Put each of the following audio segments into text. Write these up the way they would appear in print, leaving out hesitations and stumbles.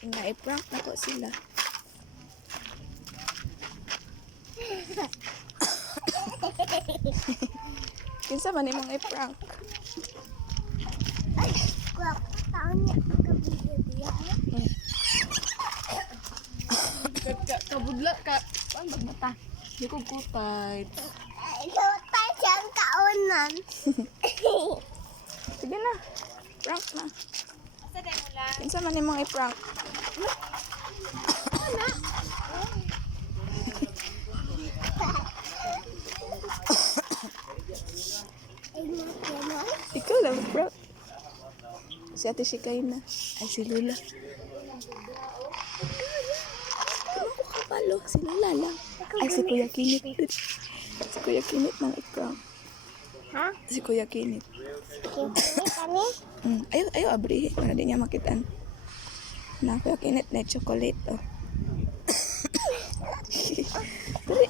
Na-prank na ko sila. Kinsa man imong i-prank? Ay, kuya, taon niya kabigyo diya. Kabudla ka. Ano ba mata? Di ko kutay. Ikaw tayo siyang kaonan. Sige na. Prank na. Kinsa man imong i-prank? Ikaw lang, prank. Si Ate Shikay na. Ay, si Lula. Ano ko kapalo? Si Lula lang. Ay, si Kuya Kinit. Si Kuya Kinit nang i-prank. Ha? Si Kuya Kinit. Kini kani? Ayaw abrihin. Para di niya makitaan. Na, Kuya Kinit na chocolate, oh. Dali.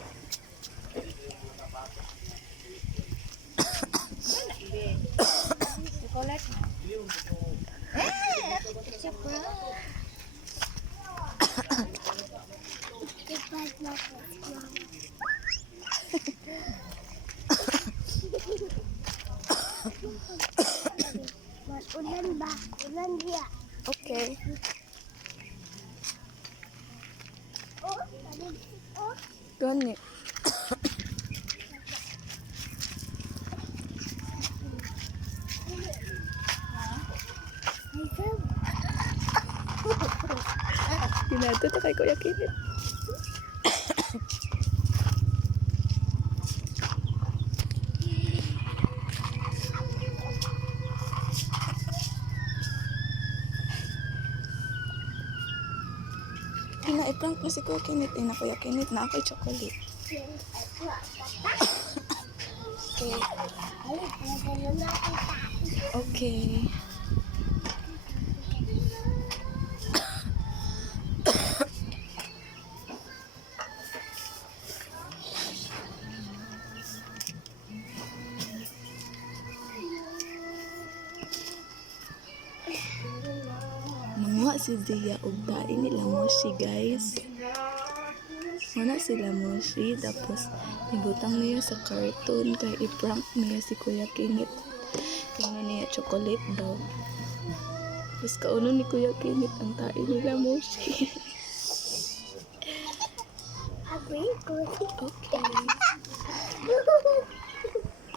Ulan ba? Ulan dia. Okay. Oh, tadi. Oh. Gani. Ginato to kay Kuya Kinit. Ina-prank na si Kuya Kinit. Na Kuya Kinit na ako'y chocolate. Okay. Okay. Mga si Zia ug tain nila mo si guys. Muna sila mo si tapos ibutang niya sa cartoon kay i-prank niya si Kuya Kinit. Tingnan niya chocolate daw. Tapos kauno ni Kuya Kinit ang tain nila mo si. Okay.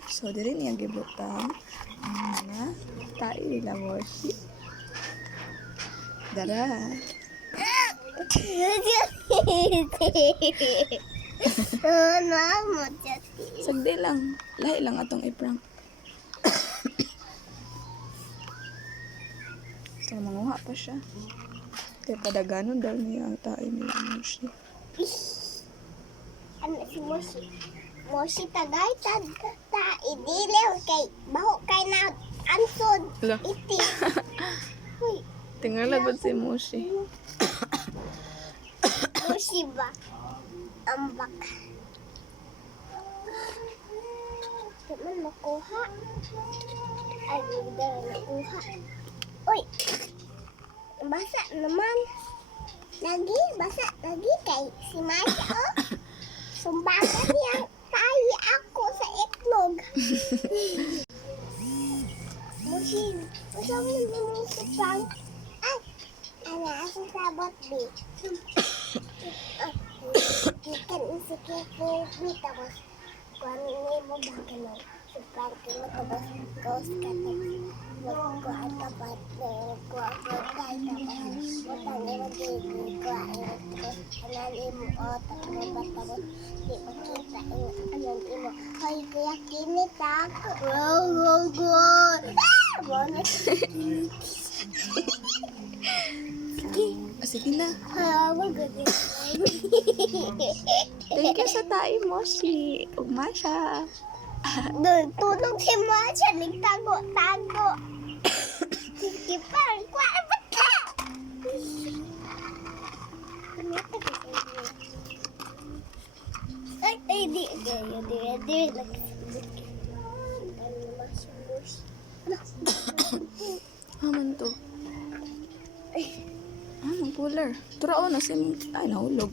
So diri niya gibutang na tain nila mo si. Dara. Mama jati. Sagdi lang. Lahi lang atong i-prank. So, manguha pa siya. Kaya padaganon daw niya ang tayo nila mo siya. Ano si Moshi? Moshi tagay ta idilew kay baho kay na ansod Hala. iti. Uy, Tingala ba si Moshi? Moshi ba? Ambak. Teman makuha. Ay, hindi nakuha. Uy, basa naman. Lagi, basa lagi kay si Masha, oh. Sumbagan niya tayo ako sa itlog. Musin, usap mo din sa prank. Ay, ano, asa sabot, B. Ikan isi kiki, tapos kuhan niya mo ba ganun. Sa prank mo, tapos ghost ka kuhan tapat, kuhan tayo tapos utang mo gigi, kuhan tapos anan mo, tapos di makita anan mo. Hoy, kuya Kinit ako. Wow, good. Bonus. Sige na. Maganda. Thank you sa tayo mo si Masha. Tulog si Masha, nagtago-tago. Sige parang kuha ba ka? Ay, di. Aman to. Aman puller. Turao na sim. Ay, nahulog.